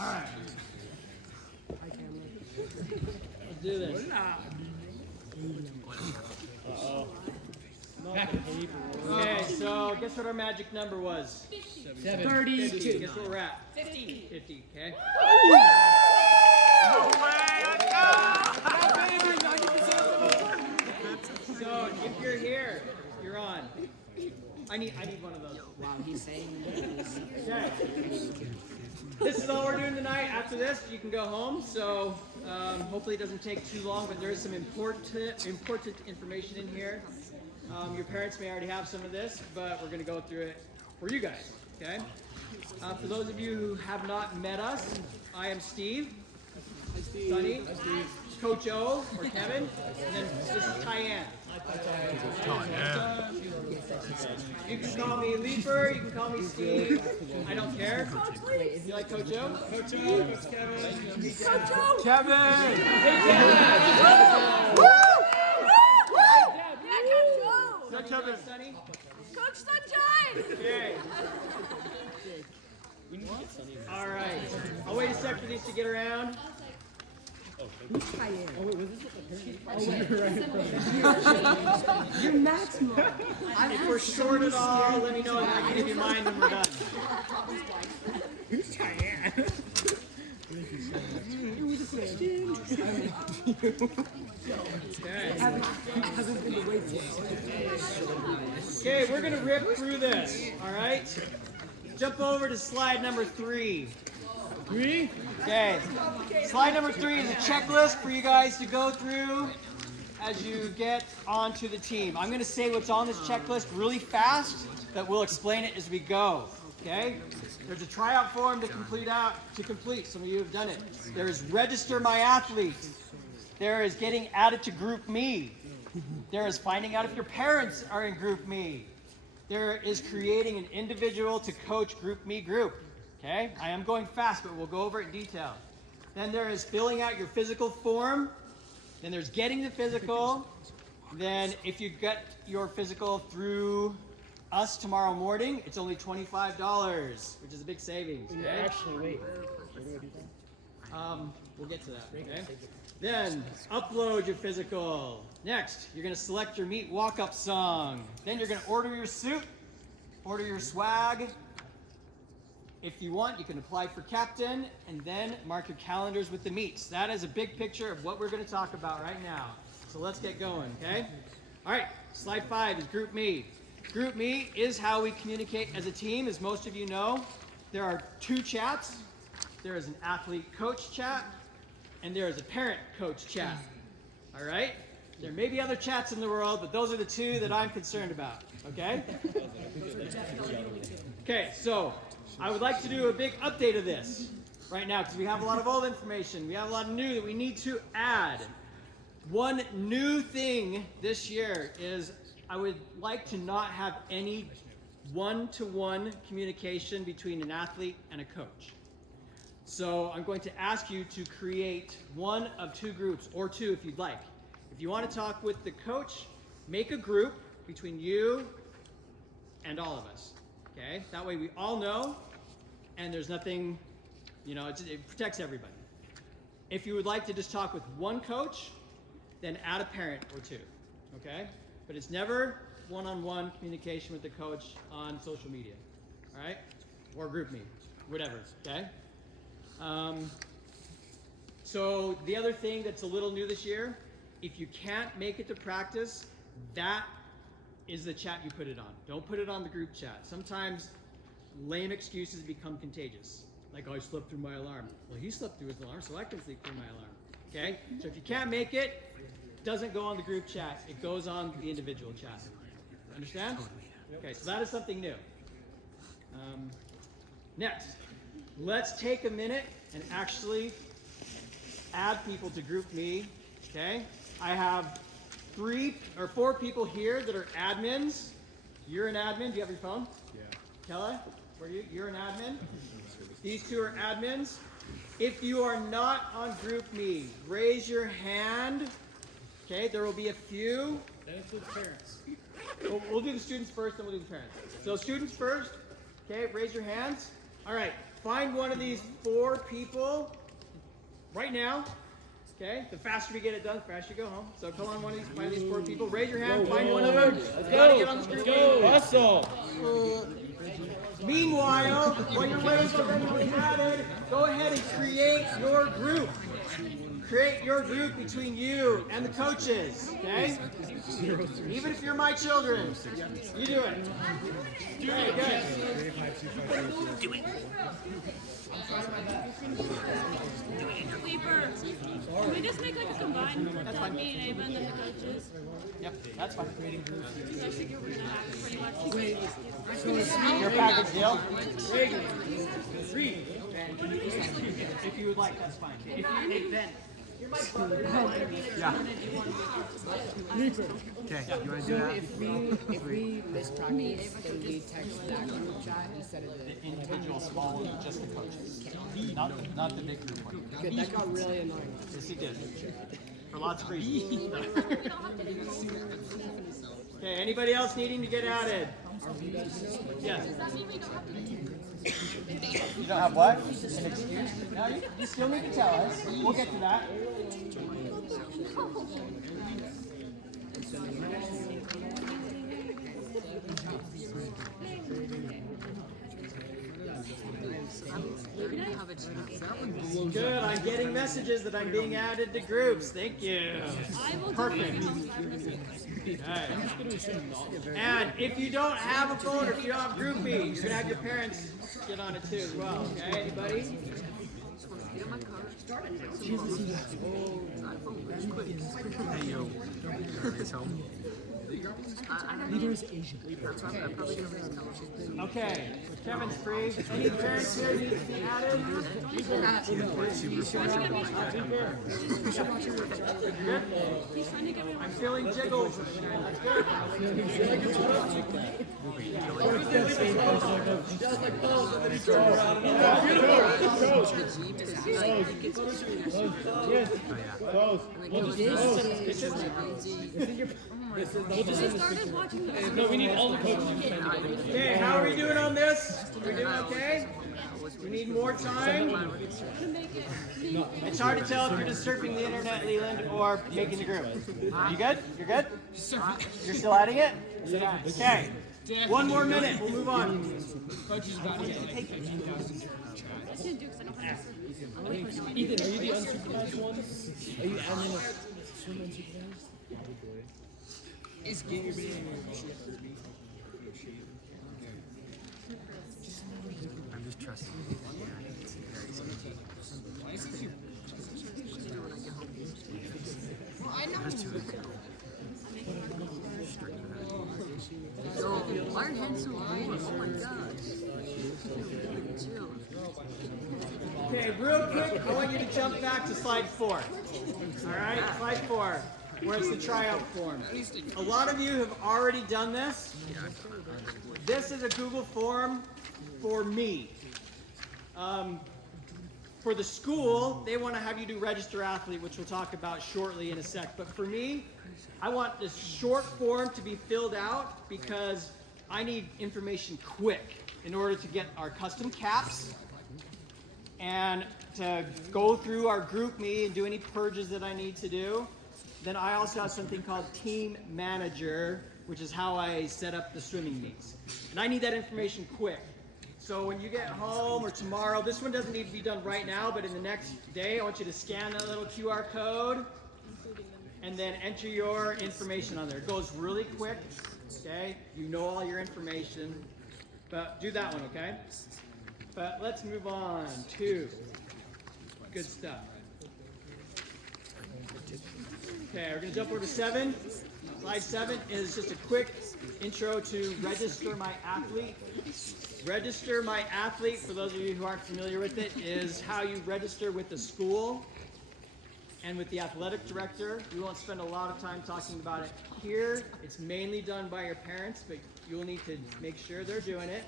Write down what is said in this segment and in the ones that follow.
All right. Let's do this. Uh-oh. Okay, so guess what our magic number was? 30. 50. Guess where we're at? 50. 50, okay? No way! So if you're here, you're on. I need one of those. Wow, he's saying this. Okay. This is all we're doing tonight. After this, you can go home. So hopefully it doesn't take too long, but there is some important information in here. Your parents may already have some of this, but we're going to go through it for you guys. Okay. For those of you who have not met us, I am Steve. Hi, Steve. Sonny. Hi, Steve. Coach O or Kevin, and then this is Tyann. You can call me Leaper, you can call me Steve. I don't care. You like Coach O? Coach O, Coach Kevin. Coach O! Kevin! Hey, Kevin! Woo! Yeah, Coach O! Kevin. Sonny? Coach Sunshine! Okay. All right. I'll wait a sec for these to get around. Who's Tyann? Oh, wait, was this the parent? You're maximum. If we're short at all, let me know and I can give you mine when we're done. Who's Tyann? It was a question. Okay, we're going to rip through this, all right? Jump over to slide number 3. 3? Okay. Slide number 3 is a checklist for you guys to go through as you get onto the team. I'm going to say what's on this checklist really fast, but we'll explain it as we go. Okay? There's a tryout form to complete. Some of you have done it. There is register my athlete. There is getting added to Group Me. There is finding out if your parents are in Group Me. There is creating an individual to coach Group Me group. Okay, I am going fast, but we'll go over it in detail. Then there is filling out your physical form. Then there's getting the physical. Then if you get your physical through us tomorrow morning, it's only $25, which is a big savings. Okay? Actually, wait. We'll get to that. Okay. Then upload your physical. Next, you're going to select your meet walk-up song. Then you're going to order your suit, order your swag. If you want, you can apply for captain and then mark your calendars with the meets. That is a big picture of what we're going to talk about right now. So let's get going, okay? All right, slide 5 is Group Me. Group Me is how we communicate as a team. As most of you know, there are 2 chats. There is an athlete-coach chat, and there is a parent-coach chat. All right? There may be other chats in the world, but those are the 2 that I'm concerned about, okay? Okay, so I would like to do a big update of this right now because we have a lot of old information. We have a lot of new that we need to add. One new thing this year is I would like to not have any one-to-one communication between an athlete and a coach. So I'm going to ask you to create one of 2 groups, or 2 if you'd like. If you want to talk with the coach, make a group between you and all of us. Okay? That way we all know, and there's nothing, it protects everybody. If you would like to just talk with one coach, then add a parent or 2. Okay? But it's never one-on-one communication with the coach on social media. All right? Or group me, whatever. Okay? So the other thing that's a little new this year, if you can't make it to practice, that is the chat you put it on. Don't put it on the group chat. Sometimes lame excuses become contagious. Like, oh, I slept through my alarm. Well, he slept through his alarm, so I can sleep through my alarm. Okay? So if you can't make it, it doesn't go on the group chat. It goes on the individual chat. Understand? Okay, so that is something new. Next, let's take a minute and actually add people to Group Me. Okay? I have 3 or 4 people here that are admins. You're an admin. Do you have your phone? Yeah. Kelly, where are you? You're an admin. These 2 are admins. If you are not on Group Me, raise your hand. Okay, there will be a few. That includes parents. We'll do the students first, then we'll do the parents. So students first. Okay, raise your hands. All right, find one of these 4 people right now. Okay, the faster we get it done, the faster you go home. So come on, find these 4 people. Raise your hand, find one of them. Let's Gotta go. get on the screen. Hustle. Meanwhile, while you're waiting for them to be added, go ahead and create your group. Create your group between you and the coaches, okay? Even if you're my children, you do it. Okay, good. Do it. Sleeper. Can we just make like a combined me and Ava and then the coaches? Yep, that's fine. Because I figure we're gonna have pretty much. Your package deal. If you would like, that's fine. If you then. Yeah. Okay, you want to do that? If we miss practice, then we text that group chat instead of the Individual small one, just the coaches. Not the big group one. Good, that got really annoying. Yes, he did. For lots of reasons. Okay, anybody else needing to get added? Yes. You don't have what? An excuse? No, you still need to tell us. We'll get to that. Good, I'm getting messages that I'm being added to groups. Thank you. Perfect. Okay. And if you don't have a phone or if you don't have GroupMe, you're going to have your parents get on it too as well. Okay, anybody? Hey, yo. Okay, Kevin's free. Any parents here need to be added? Good? I'm feeling jiggles. That's good. No, we need all the coaches. Okay, how are we doing on this? We doing okay? We need more time? It's hard to tell if you're just surfing the internet, Leland, or making the group. You good? You're good? You're still adding it? Okay. 1 more minute. We'll move on. Ethan, are you the unsupervised one? Are you admin of swim unsupervised? I'm just trusting you. Yeah, it's very easy. That's 2 weeks ago. Yo, why are your hands so big? Oh my gosh. Chill. Okay, real quick, I want you to jump back to slide 4. All right, slide 4, where it's the tryout form. A lot of you have already done this. This is a Google form for me. For the school, they want to have you do register athlete, which we'll talk about shortly in a sec. But for me, I want this short form to be filled out because I need information quick in order to get our custom caps and to go through our GroupMe and do any purges that I need to do. Then I also have something called Team Manager, which is how I set up the swimming meets. And I need that information quick. So when you get home or tomorrow, this one doesn't need to be done right now, but in the next day, I want you to scan that little QR code and then enter your information on there. It goes really quick, okay? You know all your information, but do that one, okay? But let's move on to good stuff. Okay, we're gonna jump over to 7. Slide 7 is just a quick intro to Register My Athlete. Register My Athlete, for those of you who aren't familiar with it, is how you register with the school and with the athletic director. We won't spend a lot of time talking about it here. It's mainly done by your parents, but you'll need to make sure they're doing it.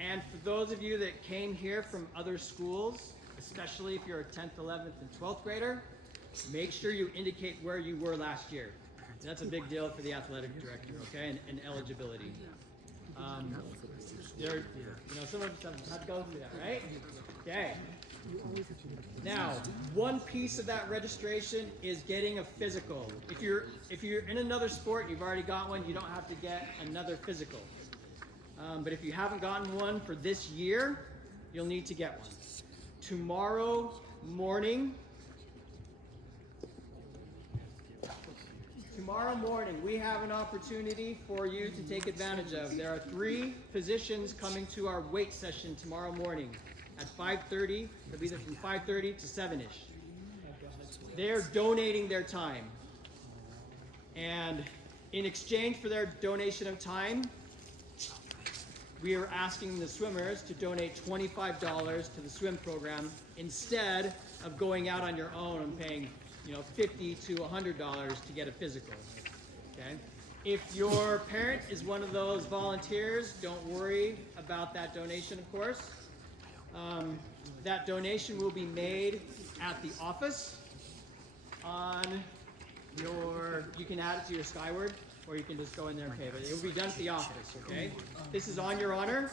And for those of you that came here from other schools, especially if you're a 10th, 11th, and 12th grader, make sure you indicate where you were last year. That's a big deal for the athletic director, okay, and eligibility. some of us have had to go through that, right? Okay. Now, one piece of that registration is getting a physical. If you're in another sport, you've already got one, you don't have to get another physical. But if you haven't gotten one for this year, you'll need to get one. Tomorrow morning, we have an opportunity for you to take advantage of. There are 3 physicians coming to our weight session tomorrow morning at 5:30. They'll be there from 5:30 to 7-ish. They're donating their time. And in exchange for their donation of time, we are asking the swimmers to donate $25 to the swim program instead of going out on your own and paying, $50 to $100 to get a physical. Okay? If your parent is one of those volunteers, don't worry about that donation, of course. That donation will be made at the office you can add it to your Skyward, or you can just go in there and pay, but it will be done at the office, okay? This is on your honor,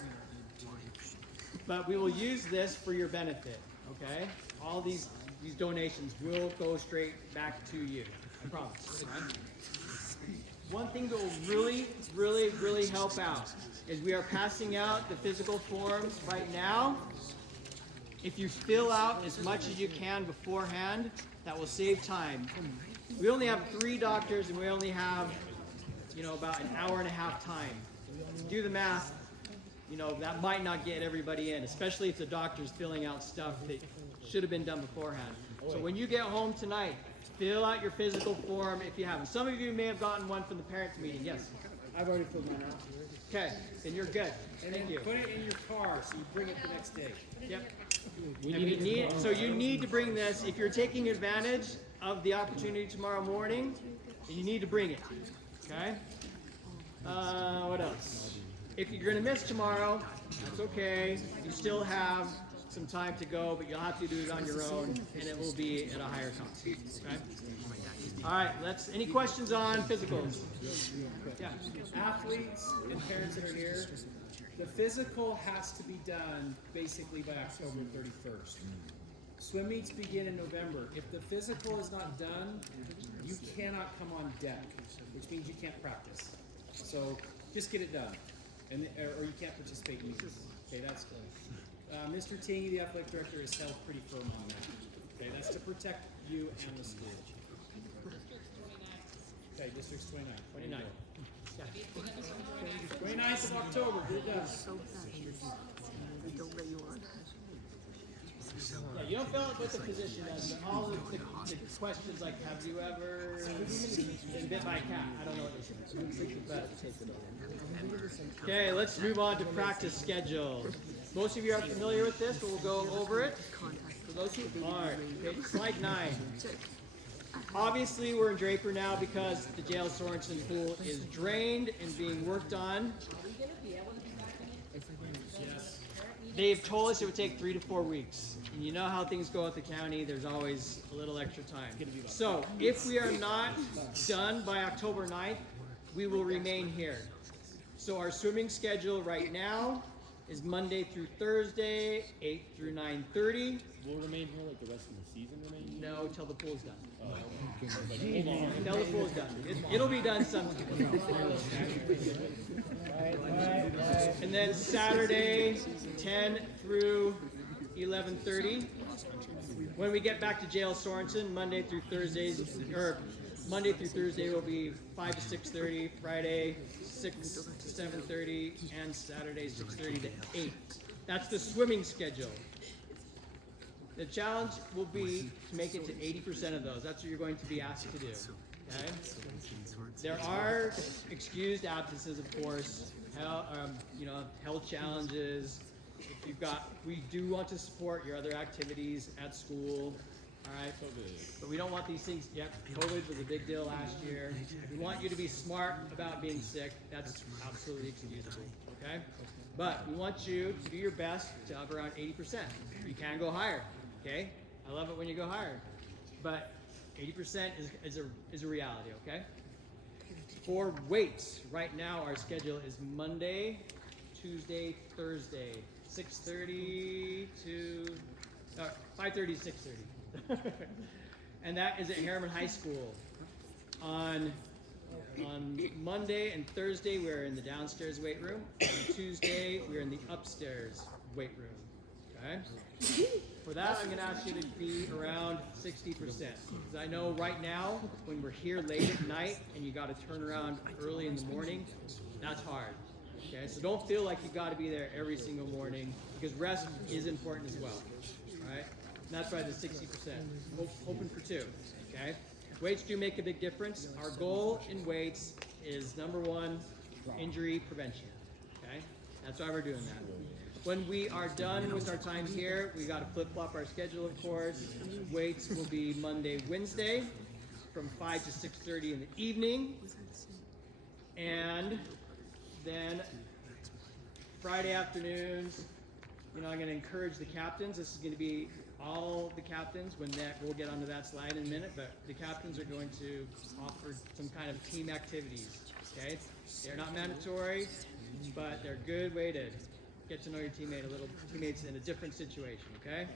but we will use this for your benefit, okay? All these donations will go straight back to you, I promise. Okay? One thing that will really, really, really help out is we are passing out the physical forms right now. If you fill out as much as you can beforehand, that will save time. We only have 3 doctors and we only have, about an hour and a half time. Do the math, that might not get everybody in, especially if the doctor's filling out stuff that should have been done beforehand. So when you get home tonight, fill out your physical form if you haven't. Some of you may have gotten one from the parents' meeting. Yes? I've already filled mine out. Okay, then you're good. Thank you. Put it in your car so you bring it the next day. Yep. You need to bring this. If you're taking advantage of the opportunity tomorrow morning, then you need to bring it. Okay? What else? If you're going to miss tomorrow, that's okay. You still have some time to go, but you'll have to do it on your own, and it will be at a higher cost. Okay? All right. Any questions on physicals? Yeah. Athletes and parents that are here, the physical has to be done basically by October 31st. Swim meets begin in November. If the physical is not done, you cannot come on deck, which means you can't practice. So just get it done, or you can't participate in meets. Okay, that's good. Mr. Tingy, the athletic director, is held pretty firm on that. Okay, that's to protect you and the school. Okay, District's 29. 29th of October, get it done. So bad. They don't let you on. Yeah, you don't fill it with the physician does, but all the questions like, have you ever been bit by a cat? I don't know what this is. But, okay, let's move on to practice schedule. Most of you are familiar with this, but we'll go over it. For those who aren't, okay, slide 9. Obviously, we're in Draper now because the J.L. Sorensen pool is drained and being worked on. They've told us it would take 3 to 4 weeks. And you know how things go at the county, there's always a little extra time. So if we are not done by October 9th, we will remain here. So our swimming schedule right now is Monday through Thursday, 8 through 9:30. We'll remain here like the rest of the season remain? No, till the pool's done. Hold on. Till the pool's done. It'll be done sometime. And then Saturday, 10 through 11:30. When we get back to J.L. Sorensen, Monday through Thursday will be 5 to 6:30, Friday 6 to 7:30, and Saturday 6:30 to 8. That's the swimming schedule. The challenge will be to make it to 80% of those. That's what you're going to be asked to do. Okay? There are excused absences, of course. Health challenges. We do want to support your other activities at school. All right, but we don't want these things. Yep, COVID was a big deal last year. We want you to be smart about being sick. That's absolutely excusable. Okay, but we want you to do your best to have around 80%. You can go higher. Okay, I love it when you go higher, but 80% is a reality. Okay. For weights, right now our schedule is Monday, Tuesday, Thursday, 6:30 to 5:30 to 6:30. And that is at Herriman High School. On Monday and Thursday, we're in the downstairs weight room. On Tuesday, we're in the upstairs weight room. Okay? For that, I'm going to ask you to be around 60%. Because I know right now, when we're here late at night and you got to turn around early in the morning, that's hard. Okay? So don't feel like you got to be there every single morning, because rest is important as well. All right? And that's why the 60%. Open for 2. Okay? Weights do make a big difference. Our goal in weights is number 1, injury prevention. Okay? That's why we're doing that. When we are done with our time here, we got to flip-flop our schedule, of course. Weights will be Monday, Wednesday, from 5 to 6:30 in the evening. And then Friday afternoons, I'm going to encourage the captains. This is going to be all the captains. We'll get onto that slide in a minute, but the captains are going to offer some kind of team activities. Okay? They're not mandatory, but they're a good way to get to know your teammates in a different situation, okay?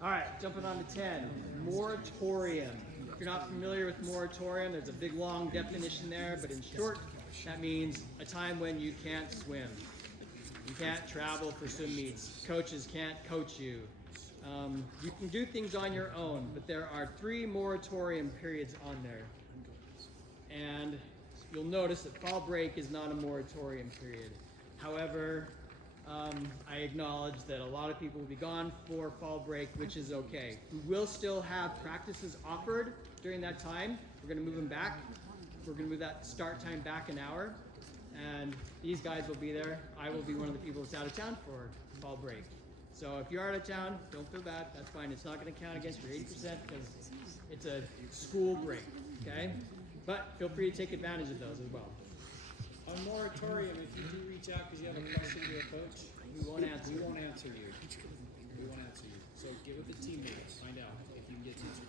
All right, jumping on to 10, moratorium. If you're not familiar with moratorium, there's a big long definition there, but in short, that means a time when you can't swim. You can't travel for swim meets. Coaches can't coach you. You can do things on your own, but there are 3 moratorium periods on there. And you'll notice that fall break is not a moratorium period. However, I acknowledge that a lot of people will be gone for fall break, which is okay. We will still have practices offered during that time. We're going to move them back. We're going to move that start time back an hour. And these guys will be there. I will be one of the people that's out of town for fall break. So if you're out of town, don't feel bad. That's fine. It's not going to count against your 80% because it's a school break, okay? But feel free to take advantage of those as well. On moratorium, if you do reach out because you have a question to a coach, we won't answer you. We won't answer you. So get with the teammates. Find out if you can get to answer.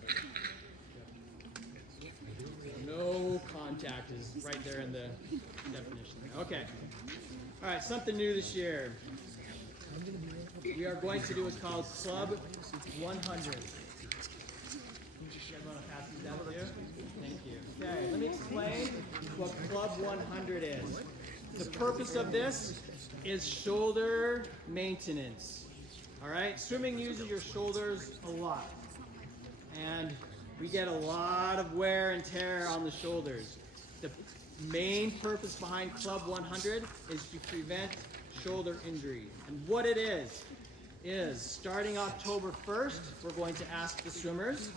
No contact is right there in the definition. Okay. All right, something new this year. We are going to do what's called Club 100. Thank you. Okay, let me explain what Club 100 is. The purpose of this is shoulder maintenance. All right, swimming uses your shoulders a lot. And we get a lot of wear and tear on the shoulders. The main purpose behind Club 100 is to prevent shoulder injury. And what it is starting October 1st, we're going to ask the swimmers,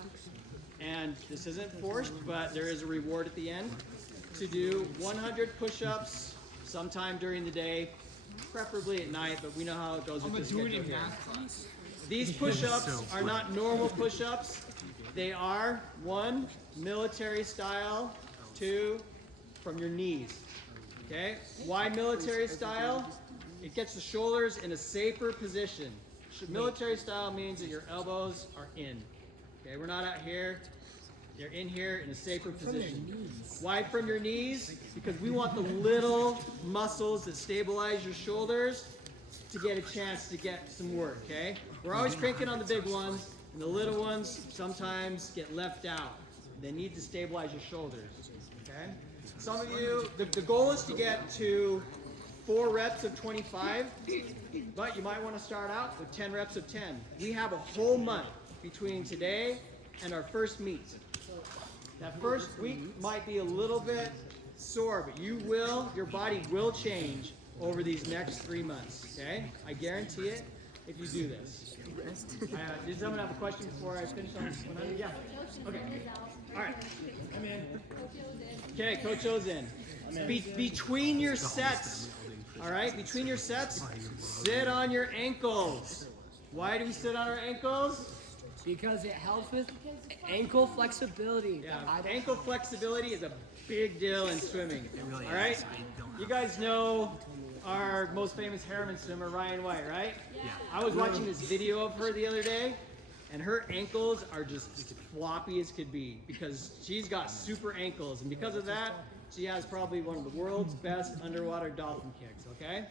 and this isn't forced, but there is a reward at the end, to do 100 push-ups sometime during the day, preferably at night, but we know how it goes with the schedule here. These push-ups are not normal push-ups. They are 1, military style, 2, from your knees. Okay? Why military style? It gets the shoulders in a safer position. Military style means that your elbows are in. Okay, we're not out here. They're in here in a safer position. Why from your knees? Because we want the little muscles that stabilize your shoulders to get a chance to get some work, okay? We're always cranking on the big ones, and the little ones sometimes get left out. They need to stabilize your shoulders, okay? Some of you, the goal is to get to 4 reps of 25, but you might want to start out with 10 reps of 10. We have a whole month between today and our first meet. That first week might be a little bit sore, but your body will change over these next 3 months, okay? I guarantee it if you do this. Does someone have a question before I finish on 100? Yeah. Okay. All right. I'm in. Okay, Coach O's in. Between your sets, all right? Between your sets, sit on your ankles. Why do we sit on our ankles? Because it helps with ankle flexibility. Yeah, ankle flexibility is a big deal in swimming. really all right? is. I don't know. You guys know our most famous Herriman swimmer, Ryan White, right? Yeah. I was watching this video of her the other day, and her ankles are just as floppy as could be because she's got super ankles, and because of that, she has probably one of the world's best underwater dolphin kicks, okay?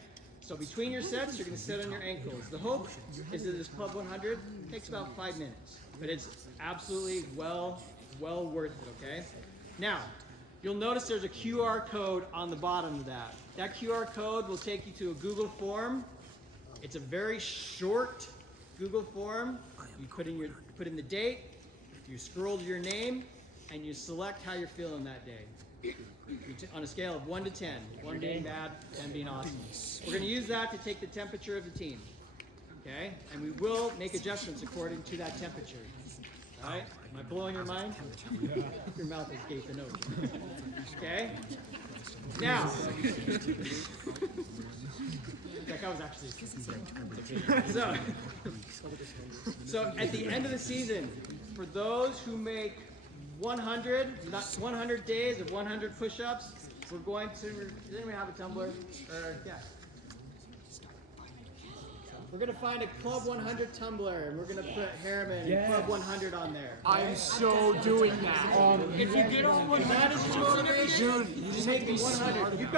So between your sets, you're going to sit on your ankles. The hope is that this Club 100 takes about 5 minutes, but it's absolutely well worth it, okay? Now, you'll notice there's a QR code on the bottom of that. That QR code will take you to a Google form. It's a very short Google form. You put in the date, you scroll to your name, and you select how you're feeling that day. On a scale of 1 to 10, 1 being bad, 10 being awesome. We're going to use that to take the temperature of the team. Okay? And we will make adjustments according to that temperature. All right? Am I blowing your mind? Your mouth is gaping open. Okay? Now, that guy was actually so at the end of the season, for those who make 100 days of 100 push-ups, we're going to, does anyone have a tumbler? Yeah. We're going to find a Club 100 tumbler, and we're going to put Herriman and Club 100 on there. I'm so doing that. If you get on 100, that is your motivation. You just make it 100. You've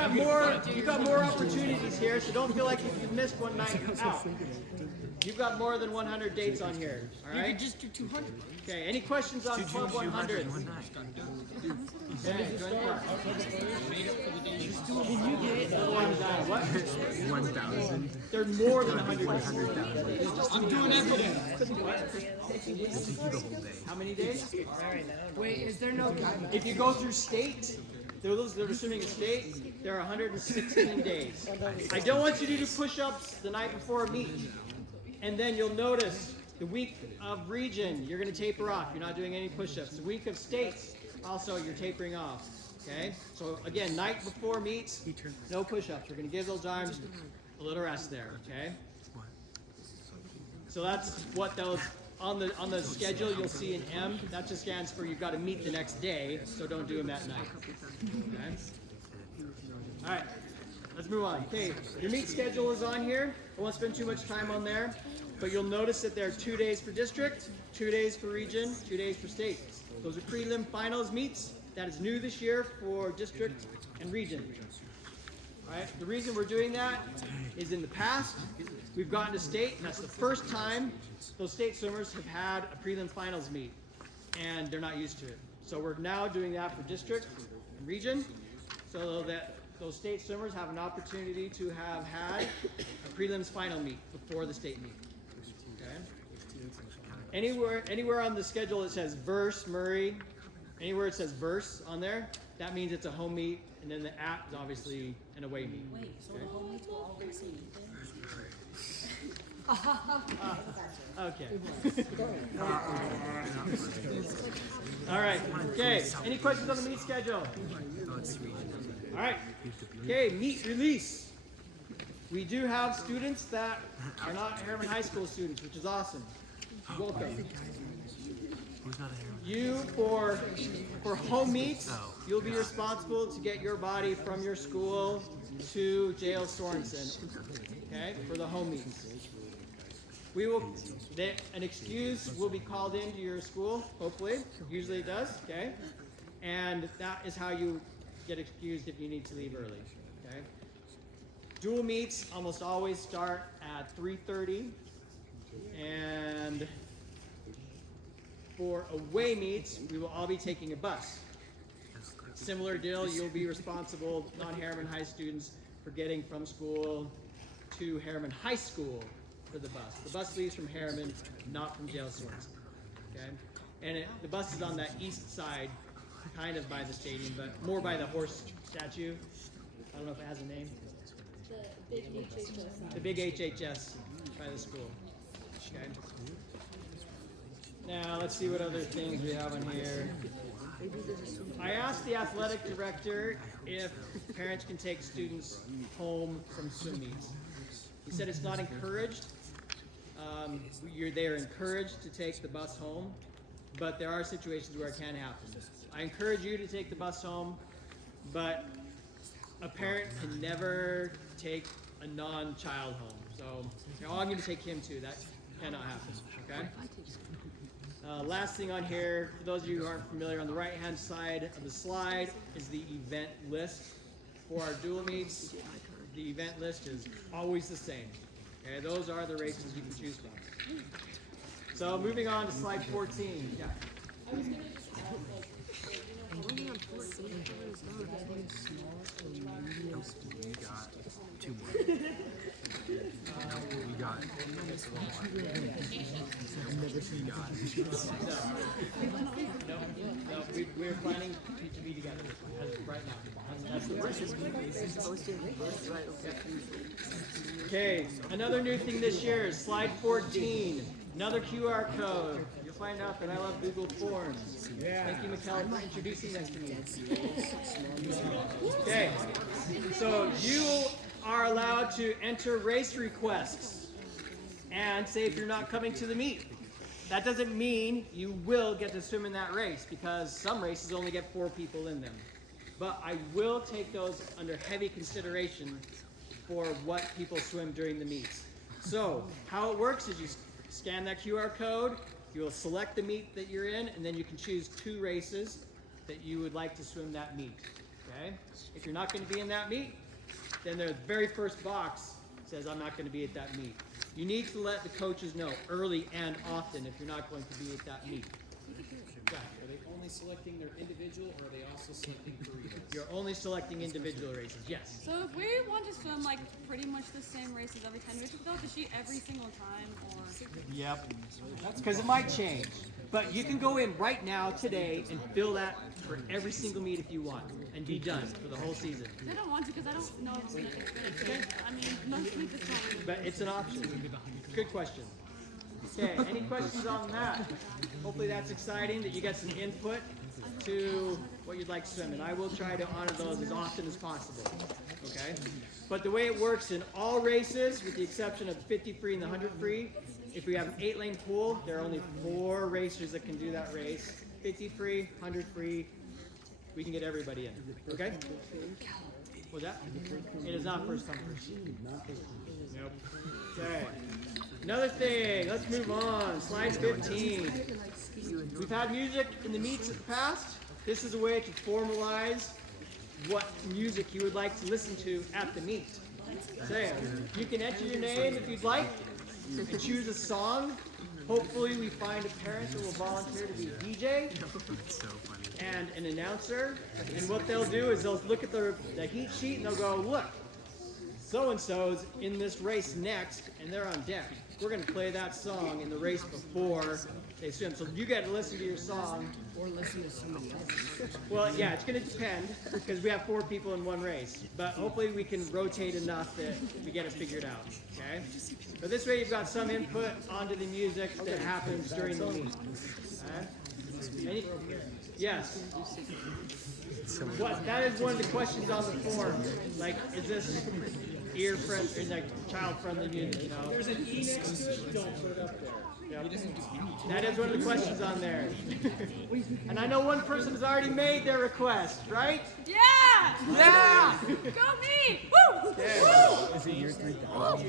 got more opportunities here, so don't feel like if you've missed one night, you're out. You've got more than 100 dates on here. All right. You could just do 200. Okay. Any questions on Club 100? Okay, join the club. Can you get What? 1,000. They're more than 100. I'm doing it today. Take you the whole day. How many days? Wait, is there no guideline? If you go through state, those that are swimming in state, there are 116 days. I don't want you to do push-ups the night before a meet. And then you'll notice the week of region, you're going to taper off. You're not doing any push-ups. The week of state, also you're tapering off. Okay? So again, night before meets, no push-ups. We're going to give those arms a little rest there. Okay? So that's what those on the schedule you'll see an M. That just stands for you've got to meet the next day. So don't do them that night. Okay? All right. Let's move on. Okay, your meet schedule is on here. I won't spend too much time on there, but you'll notice that there are 2 days for district, 2 days for region, 2 days for state. Those are prelim finals meets. That is new this year for district and region. All right, the reason we're doing that is in the past, we've gotten to state, and that's the first time those state swimmers have had a prelim finals meet, and they're not used to it. So we're now doing that for district and region, so that those state swimmers have an opportunity to have had a prelims final meet before the state meet. Okay? Anywhere on the schedule it says verse Murray, anywhere it says verse on there, that means it's a home meet, and then the at is obviously an away meet. Wait, so the home meets will always say Okay. All right. Okay. Any questions on the meet schedule? All right. Okay, meet release. We do have students that are not Herriman High School students, which is awesome. Welcome. Who's not a Herriman? You, for home meets, you'll be responsible to get your body from your school to J.L. Sorensen, okay, for the home meets. An excuse will be called into your school, hopefully. Usually it does, okay? And that is how you get excused if you need to leave early, okay? Dual meets almost always start at 3:30, and for away meets, we will all be taking a bus. Similar deal, you'll be responsible, non-Herriman High students, for getting from school to Herriman High School for the bus. The bus leaves from Herriman, not from J.L. Sorensen, okay? And the bus is on that east side, kind of by the stadium, but more by the horse statue. I don't know if it has a name. the big HHS. The big HHS by the school. Okay. Now let's see what other things we have on here. I asked the athletic director if parents can take students home from swim meets. He said it's not encouraged. They are encouraged to take the bus home, but there are situations where it can happen. I encourage you to take the bus home, but a parent can never take a non-child home. So I'm going to take him too. That cannot happen, okay? Last thing on here, for those of you who aren't familiar, on the right-hand side of the slide is the event list for our dual meets. the event list is always the same. Okay, those are the races you can choose from. So moving on to slide 14. Yeah. Only on 14. We got 2 more. We got No, we're planning to be together as of right now. That's the first. Okay, another new thing this year is slide 14. Another QR code. You'll find out that I love Google Forms. Thank you, McKellar, for introducing that to me. Okay, so you are allowed to enter race requests and say if you're not coming to the meet. That doesn't mean you will get to swim in that race because some races only get 4 people in them. But I will take those under heavy consideration for what people swim during the meets. So how it works is you scan that QR code, you will select the meet that you're in, and then you can choose 2 races that you would like to swim that meet. Okay? If you're not going to be in that meet, then the very first box says I'm not going to be at that meet. You need to let the coaches know early and often if you're not going to be at that meet. Yeah. Are they only selecting their individual, or are they also selecting burritos? You're only selecting individual races, yes. So if we want to swim like pretty much the same races every time, do we have to fill out the sheet every single time, or? Yep. Because it might change. But you can go in right now, today, and fill that for every single meet if you want, and be done for the whole season. I don't want to because I don't know if it's gonna change. I mean, most weeks it's not. But it's an option. Good question. Okay, any questions on that? Hopefully that's exciting, that you get some input to what you'd like to swim, and I will try to honor those as often as possible. Okay? But the way it works in all races, with the exception of the 50 free and the 100 free, if we have an 8-lane pool, there are only 4 racers that can do that race. 50 free, 100 free, we can get everybody in. Okay? What's that? It is not first come first. Nope. Okay. Another thing, let's move on. Slide 15. We've had music in the meets in the past. This is a way to formalize what music you would like to listen to at the meet. So you can enter your name if you'd like and choose a song. Hopefully we find a parent who will volunteer to be a DJ and an announcer. And what they'll do is they'll look at the heat sheet and they'll go, look, so-and-so's in this race next, and they're on deck. We're going to play that song in the race before they swim. So you get to listen to your song. Or listen to somebody else. Well, yeah, it's going to depend because we have 4 people in one race. But hopefully we can rotate enough that we get it figured out. Okay? But this way you've got some input onto the music that happens during the meet. Okay? Yes? What? That is one of the questions on the form. Like, is this ear-friendly, or like child-friendly music, you know? There's an E next to it, don't put it up there. Yep. That is one of the questions on there. And I know one person has already made their request, right? Yeah! Yeah! Go me! Woo! Okay. Is it year 3? All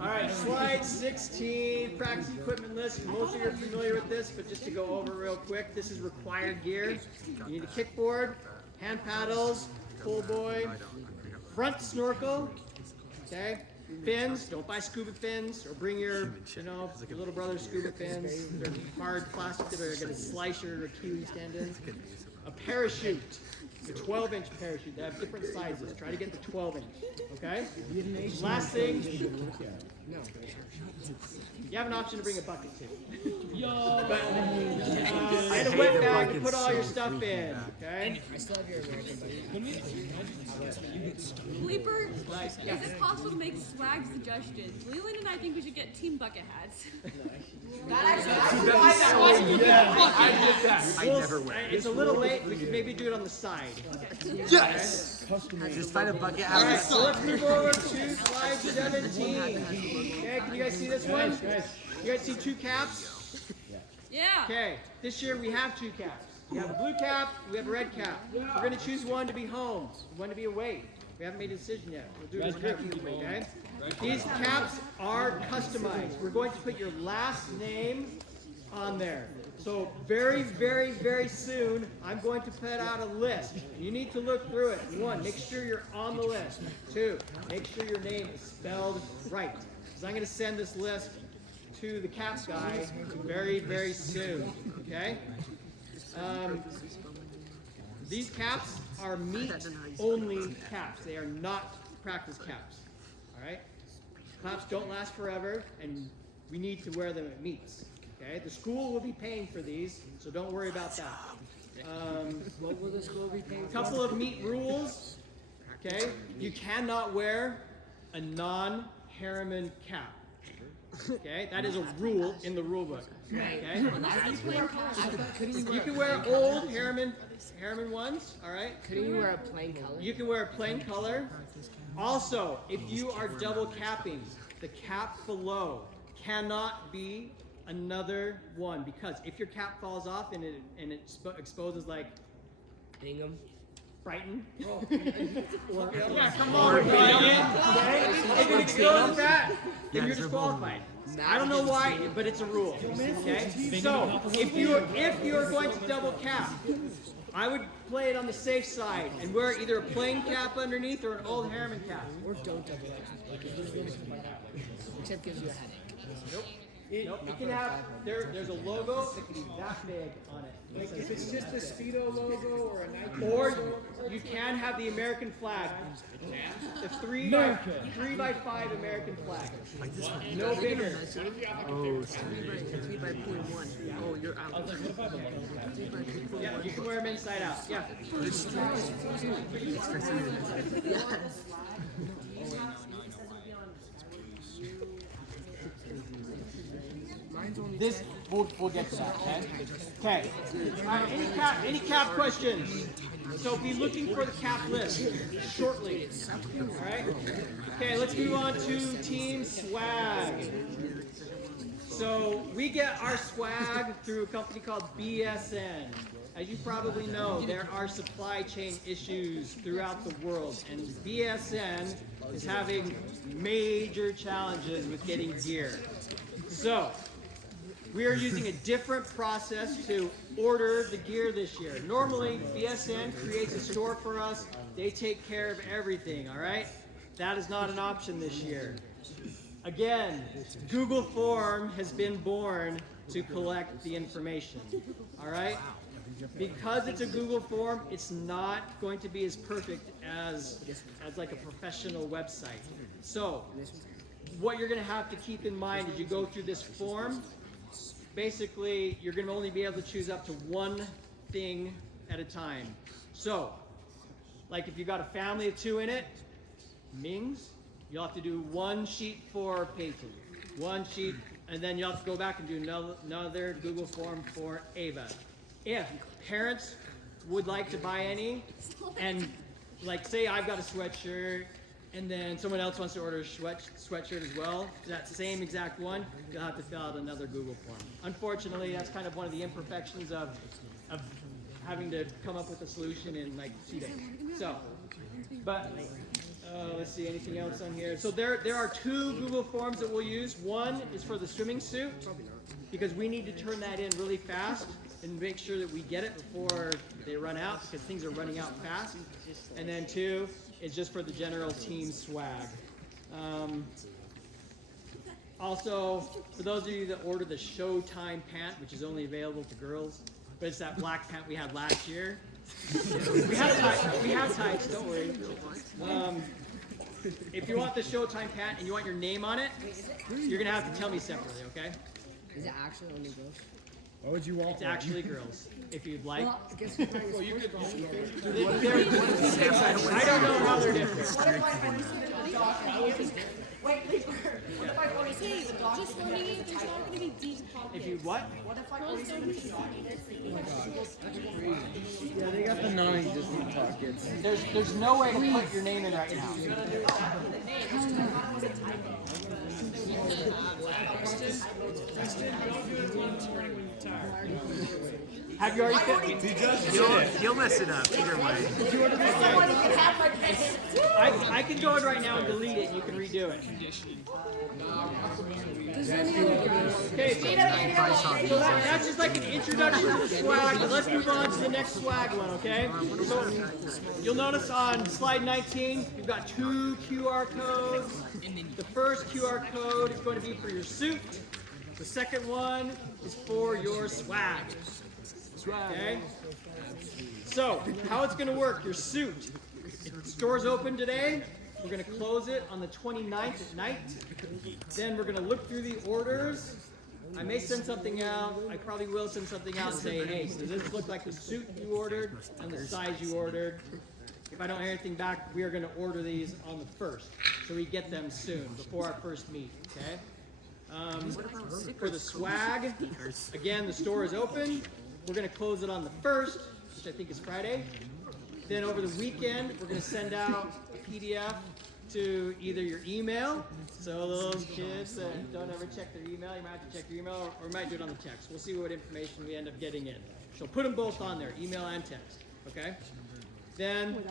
right, slide 16, practice equipment list. Most of you are familiar with this, but just to go over real quick, this is required gear. You need a kickboard, hand paddles, pull buoy, front snorkel, okay? Fins, don't buy scuba fins, or bring your, your little brother's scuba fins. They're hard plastic that are going to slice your Achilles tendon. A parachute, a 12-inch parachute. They have different sizes. Try to get the 12-inch, okay? Last thing, you have an option to bring a bucket too. But and a wet bag to put all your stuff in, okay? I still have your American buddy. Bleeper, is it possible to make swag suggestions? Leland and I think we should get team bucket hats. I never wear. It's a little late. We could maybe do it on the side. Yes! Just find a bucket All right, out. so let's move over to slide 17. Okay, can you guys see this one? You guys see 2 caps? Yeah. Okay, this year we have 2 caps. We have a blue cap, we have a red cap. We're going to choose one to be home, one to be away. We haven't made a decision yet. We'll do it as a group, okay? These caps are customized. We're going to put your last name on there. So very, very, very soon, I'm going to put out a list. You need to look through it. 1, make sure you're on the list. 2, make sure your name is spelled right. Because I'm going to send this list to the caps guy very, very soon. Okay? These caps are meet-only caps. They are not practice caps. All right? Caps don't last forever, and we need to wear them at meets. Okay? The school will be paying for these, so don't worry about that. What will the school be paying A couple of meet rules. Okay? You cannot wear a non-Herriman cap. Okay? That is a rule in the rule book. Okay? You can wear old Herriman ones, all right? Couldn't you wear a plain color? You can wear a plain color. Also, if you are double capping, the cap below cannot be another one, because if your cap falls off and it exposes like Bingham. Brighton, yeah, come on, Brighton. Okay? If it exposes that, then you're disqualified. I don't know why, but it's a rule. Okay? So if you're going to double cap, I would play it on the safe side and wear either a plain cap underneath or an old Herriman cap. Or don't double it. Except gives you a headache. Nope. You can have there's a logo that can be that big on it. Like if it's just a Speedo logo or a Nike Or logo. you can have the American flag. The 3 by 5 American flag. No bigger. Oh, 3 by 0.1. Oh, you're out. 3 by 0.1. Yeah, you can wear them inside out. Yeah. This we'll get to that. Okay. All right. Any cap questions? So be looking for the cap list shortly. All right. Okay. Let's move on to team swag. So we get our swag through a company called BSN. As you probably know, there are supply chain issues throughout the world, and BSN is having major challenges with getting gear. So we are using a different process to order the gear this year. Normally, BSN creates a store for us. They take care of everything, all right? That is not an option this year. Again, Google Form has been born to collect the information, all right? Because it's a Google Form, it's not going to be as perfect as like a professional website. So, what you're going to have to keep in mind as you go through this form, basically, you're going to only be able to choose up to one thing at a time. So, like if you got a family of 2 in it, Mings, you'll have to do 1 sheet for Peyton, 1 sheet, and then you'll have to go back and do another Google form for Ava. If parents would like to buy any, and like say I've got a sweatshirt, and then someone else wants to order a sweatshirt as well, that same exact one, you'll have to fill out another Google form. Unfortunately, that's kind of one of the imperfections of having to come up with a solution in like 2 days. So, but let's see, anything else on here? So there are 2 Google forms that we'll use. One is for the swimming suit, because we need to turn that in really fast and make sure that we get it before they run out, because things are running out fast. And then 2 is just for the general team swag. Also, for those of you that order the Showtime pant, which is only available to girls, but it's that black pant we had last year. We have types, don't worry. If you want the Showtime pant and you want your name on it, you're gonna have to tell me separately, okay? Is it actually only girls? Why would you want It's actually girls, if you'd like. Well, I guess we're playing Well, you could. I don't know how they're different. Wait, what if I order Hey, just warning you, there's not going to be deep pockets. If you what? What if I order something to Yeah, they got the non-existent pockets. There's no way to put your name in right now. Have you already fit? He'll mess it up either way. I can go in right now and delete it and you can redo it. Okay, So that's just like an introduction to the swag, but let's move on to the next swag one, okay? So you'll notice on slide 19, you've got 2 QR codes. The first QR code is going to be for your suit. The second one is for your swag. Okay? So, how it's going to work, your suit. Store's open today. We're going to close it on the 29th at night. Then we're going to look through the orders. I may send something out. I probably will send something out and say, hey, does this look like the suit you ordered and the size you ordered? If I don't hear anything back, we are going to order these on the 1st. So we get them soon, before our first meet, okay? For the swag, again, the store is open. We're going to close it on the 1st, which I think is Friday. Then over the weekend, we're going to send out a PDF to either your email. So those kids that don't ever check their email, you might have to check your email, or we might do it on the text. We'll see what information we end up getting in. So put them both on there, email and text, okay? Then,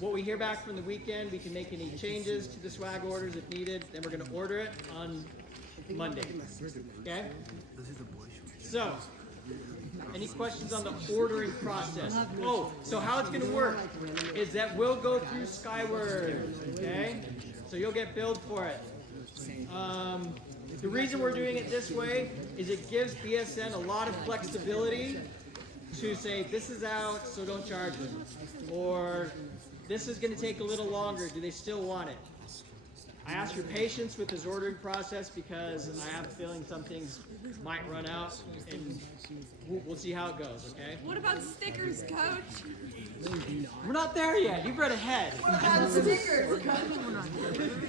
what we hear back from the weekend, we can make any changes to the swag orders if needed. Then we're going to order it on Monday, okay? So, any questions on the ordering process? Oh, so how it's going to work is that we'll go through Skyward, okay? So you'll get billed for it. The reason we're doing it this way is it gives BSN a lot of flexibility to say, this is out, so don't charge them. Or, this is going to take a little longer, do they still want it? I ask your patience with this ordering process because I have a feeling some things might run out, and we'll see how it goes, okay? What about stickers, Coach? We're not there yet. You've read ahead. What about stickers?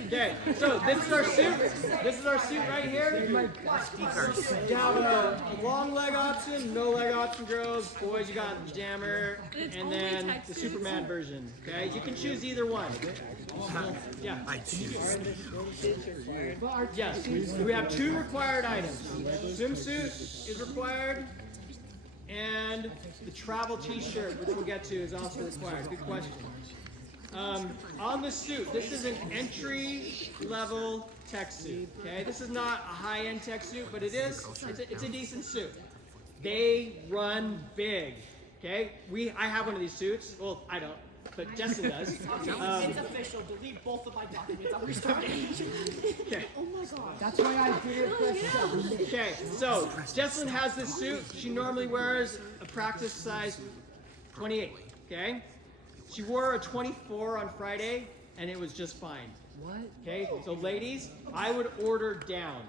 Okay, so this is our suit. This is our suit right here. You have a long leg option, no leg option, girls. Boys, you got the jammer, and then the Superman version. Okay, you can choose either one. Yeah. Yes, we have 2 required items. Swimsuit is required, and the travel t-shirt, which we'll get to, is also required. Good question. On the suit, this is an entry-level tech suit. Okay, this is not a high-end tech suit, but it is. It's a decent suit. They run big. Okay, I have one of these suits. Well, I don't, but Justin does. It's official. Delete both of my documents. I'm restarting. Okay. Oh my god. That's why I did it. Okay, so Jessalyn has this suit. She normally wears a practice size 28. Okay, she wore a 24 on Friday, and it was just fine. What? Okay, so ladies, I would order down.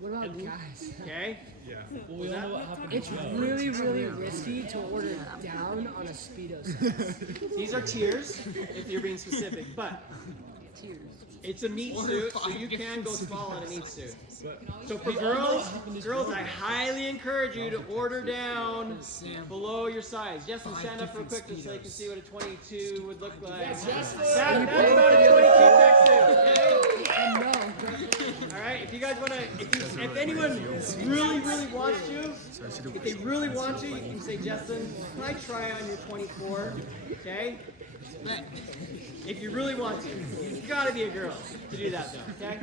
What about guys? Okay. Yeah. Well, we all know what happened. It's really, really risky to order down on a Speedo size. These are tiers, if you're being specific, but it's a meat suit, so you can go small on a meat suit. So for girls, I highly encourage you to order down below your size. Justin, stand up real quick just so you can see what a 22 would look like. That's about a 22 tech suit, okay? All right, if you guys want to, if anyone really, really wants to, if they really want to, you can say, Justin, can I try on your 24, okay? If you really want to. You've got to be a girl to do that, though, okay?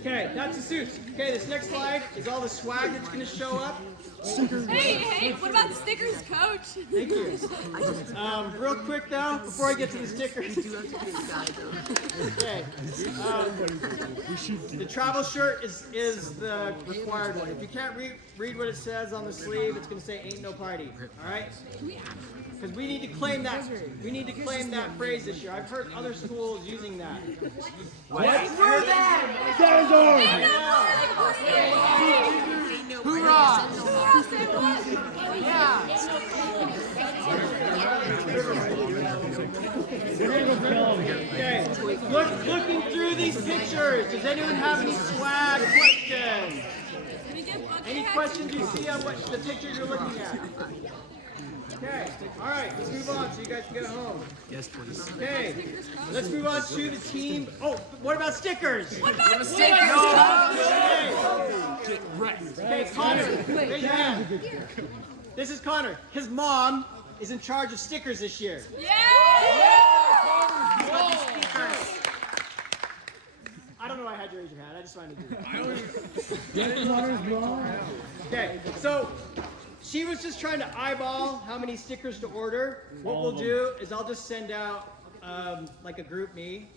Okay, that's the suits. Okay, this next slide is all the swag that's going to show up. Hey, what about stickers, Coach? Thank you. Real quick, though, before I get to the stickers. Okay. The travel shirt is the required one. If you can't read what it says on the sleeve, it's going to say "Ain't no party." All right? Because we need to claim that. We need to claim that phrase this year. I've heard other schools using that. What? Screw that! Hoorah! Yeah. Okay. Looking through these pictures, does anyone have any swag questions? Any questions you see on what the picture you're looking at? Okay, all right, let's move on so you guys can get home. Yes, please. Okay, let's move on to the team. Oh, what about stickers? What about stickers? Okay, Connor, raise your hand. This is Connor. His mom is in charge of stickers this year. Yeah! I don't know what had to raise your hand. I just wanted to do that. Get water's wrong. Okay, so she was just trying to eyeball how many stickers to order. What we'll do is I'll just send out like a group me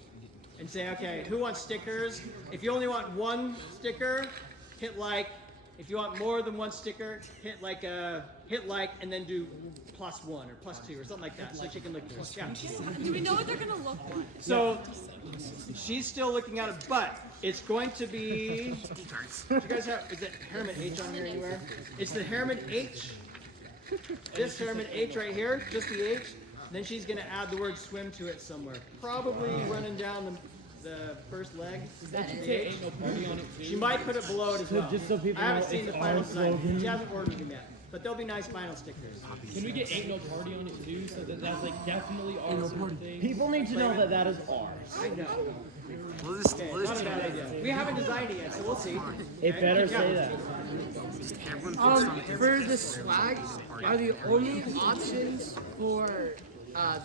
and say, okay, who wants stickers? If you only want one sticker, hit like. If you want more than one sticker, hit like and then do +1 or +2 or something like that, so she can look at it. Yeah. Do we know what they're gonna look like? So she's still looking at it, but it's going to be. Do you guys have? Is it Herriman H on here anywhere? It's the Herriman H. This Herriman H right here, just the H. Then she's gonna add the word swim to it somewhere. Probably running down the first leg. Ain't no party on it too. She might put it below it as well. Just so people I haven't know seen the it's final our design. slogan. She hasn't ordered them yet, but there'll be nice final stickers. Can we get ain't no party on it too? So that's like definitely our sort of thing. People need to know that that is ours. I know. We'll just, Okay, we'll not just a bad idea. We haven't designed it yet, so we'll see. It better say that. For the swag, are the only options for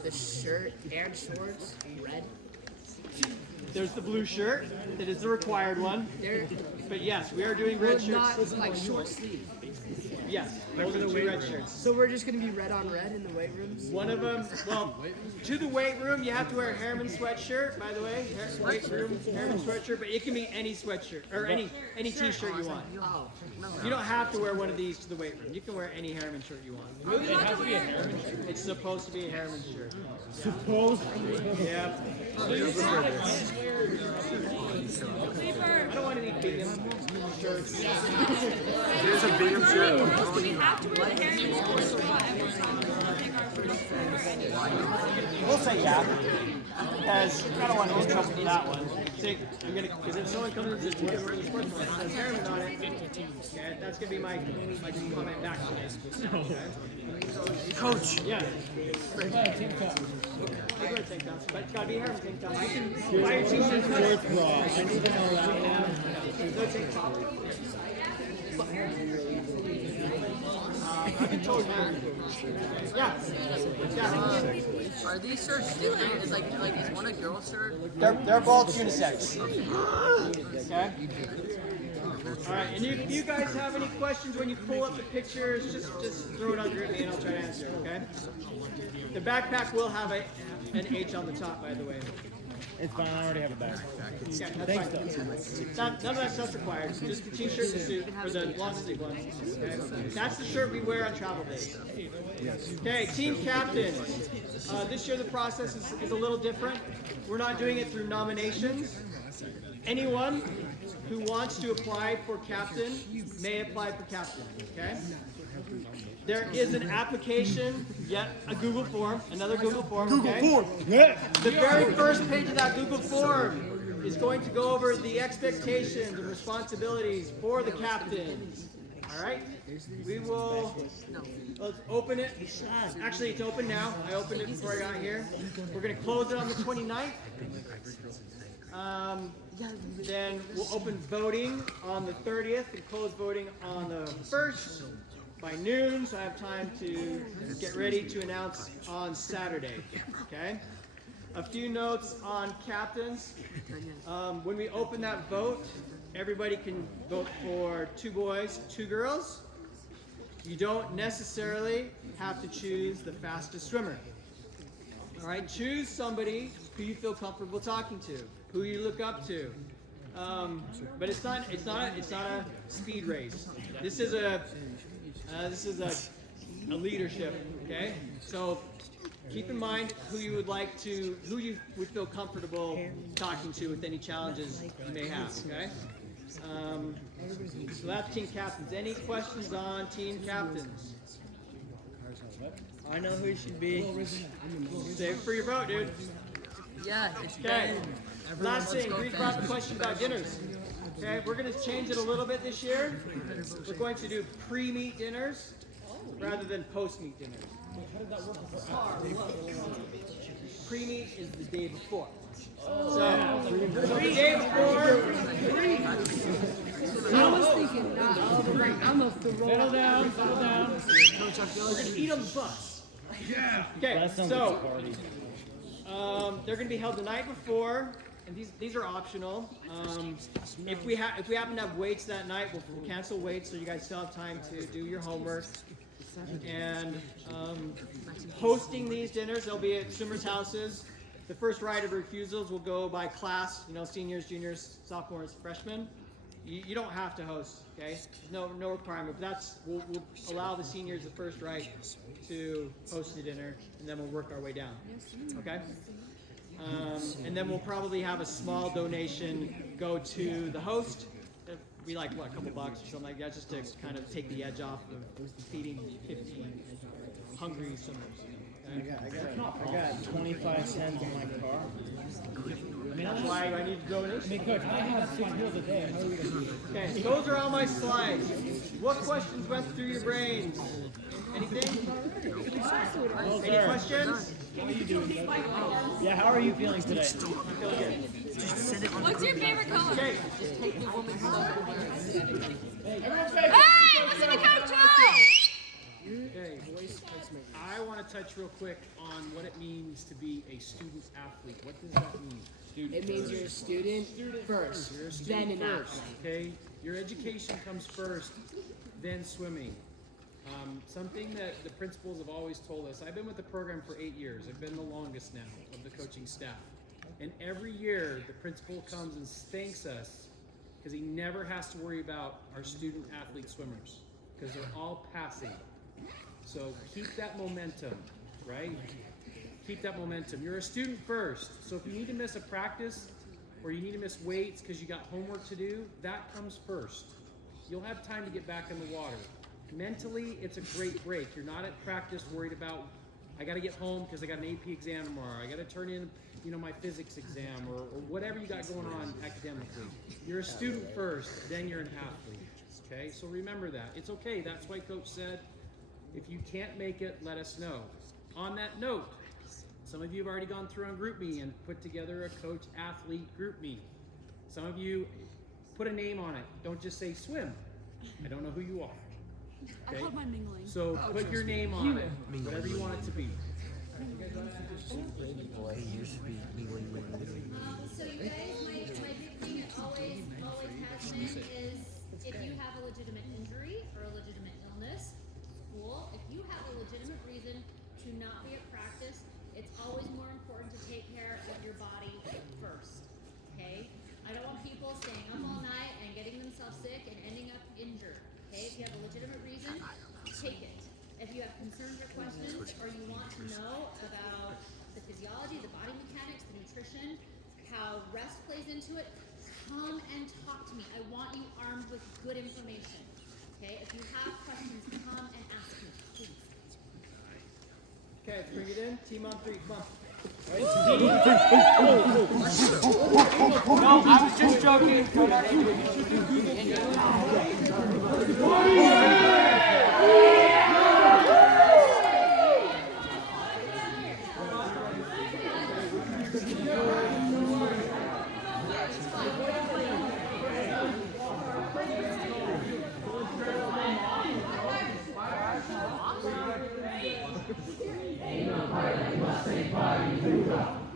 the shirt and shorts red? There's the blue shirt. That is the required one. They're But yes, we are doing red not shirts. like short sleeve. Yes, those are the two red shirts. So we're just gonna be red on red in the weight rooms. One of them, well, to the weight room, you have to wear a Herriman sweatshirt, by the way. Weight room, Herriman sweatshirt, but it can be any sweatshirt, or any t-shirt you want. Oh, You don't have to wear one of these to the weight room. You can wear any Herriman shirt you want. It has to be a Herriman shirt. It's supposed to be a Herriman shirt. Supposed. Yeah. I don't want any big shirts. There's a bigger shirt. Do we have to wear the Herriman straw every time we take our photos or any? We'll say yeah, because I don't want to get in trouble with that one. See, I'm gonna, because if someone comes and says, "Where's the sports one?" It says Herriman on it. Okay, that's gonna be my comment back to you. Okay. Coach. Yeah. I go with tank tops, but it's gotta be Herriman tank tops. You can buy your t-shirts. Shorts bra. I need to know that now. No tank top. I've been told that. Yeah. Yeah. Are these shirts different? Is is one a girl shirt? They're both unisex. Okay. All right. And if you guys have any questions when you pull up the pictures, just throw it on group me and I'll try to answer it. Okay. The backpack will have an H on the top, by the way. It's fine. I already have a bag. Yeah, that's fine. None of that stuff's required. Just the t-shirt and the suit, or the long sleeve one. Okay? That's the shirt we wear on travel days. Okay, team captain. This year the process is a little different. We're not doing it through nominations. Anyone who wants to apply for captain may apply for captain. Okay. There is an application, yet a Google form, another Google form. Okay? Google form. Yeah. The very first page of that Google form is going to go over the expectations and responsibilities for the captains. All right? We will. Let's open it. Actually, it's open now. I opened it before I got here. We're going to close it on the 29th. Then we'll open voting on the 30th and close voting on the 1st. By noon, so I have time to get ready to announce on Saturday. Okay? A few notes on captains. When we open that vote, everybody can vote for 2 boys, 2 girls. You don't necessarily have to choose the fastest swimmer. All right, choose somebody who you feel comfortable talking to, who you look up to. But it's not a speed race. This is a leadership, okay? So keep in mind who you would feel comfortable talking to with any challenges you may have, okay? So that's team captains. Any questions on team captains? I know who it should be. Save it for your vote, dude. Yeah, it's Okay. Ben. Last thing, Greek brought the question about dinners. Okay, we're going to change it a little bit this year. We're going to do pre-meet dinners rather than post-meet dinners. Pre-meet is the day before. So the day before. I was thinking, I'm a throw. Settle down. We're going to eat on the bus. Yeah. Okay, That sounds so like a party. they're going to be held the night before, and these are optional. If we happen to have weights that night, we'll cancel weights so you guys still have time to do your homework. And hosting these dinners, they'll be at swimmers' houses. The first right of refusals will go by class, seniors, juniors, sophomores, freshmen. You don't have to host, okay? No requirement, but we'll allow the seniors the first right to host the dinner, and then we'll work our way down, okay? And then we'll probably have a small donation go to the host. It'd be like, what, a couple bucks or something like that, just to kind of take the edge off of feeding 15 hungry swimmers. Okay? I got 25 cents in my car. That's why I need a donation. I mean, Coach, I have 6 meals a day. How are we going to do? Okay, those are all my slides. What questions went through your brains? Anything? Any questions? How are you doing? Yeah, how are you feeling today? What's your favorite color? Okay. Hey, listen to Coach Joe! Okay, I want to touch real quick on what it means to be a student athlete. What does that mean? It means you're a student first, You're a then student an first, athlete. okay? Your education comes first, then swimming. Something that the principals have always told us, I've been with the program for 8 years. I've been the longest now of the coaching staff. And every year, the principal comes and thanks us because he never has to worry about our student athlete swimmers because they're all passing. So keep that momentum, right? Keep that momentum. You're a student first. So if you need to miss a practice or you need to miss weights because you got homework to do, that comes first. You'll have time to get back in the water. Mentally, it's a great break. You're not at practice worried about, I got to get home because I got an AP exam tomorrow. I got to turn in, my physics exam or whatever you got going on academically. You're a student first, then you're an athlete. Okay, so remember that. It's okay. That's why Coach said, if you can't make it, let us know. On that note, some of you have already gone through on GroupMe and put together a coach-athlete GroupMe. Some of you put a name on it. Don't just say swim. I don't know who you are. I called mine mingling. So put your name on it, whatever you want it to be. So you guys, my big thing it always has been is if you have a legitimate injury or a legitimate illness, cool. If you have a legitimate reason to not be at practice, it's always more important to take care of your body first. Okay? I don't want people staying up all night and getting themselves sick and ending up injured. Okay? If you have a legitimate reason, take it. If you have concerns or questions or you want to know about the physiology, the body mechanics, the nutrition, how rest plays into it, come and talk to me. I want you armed with good information. Okay? If you have questions, come and ask me, please. Okay, let's bring it in. Team on 3, come on. No, I was just joking.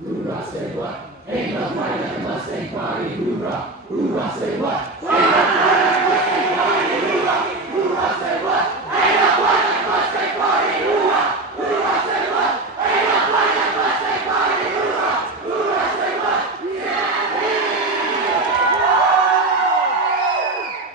Hoorah, say what? Ain't no fight, I must say party. Hoorah, hoorah, say what?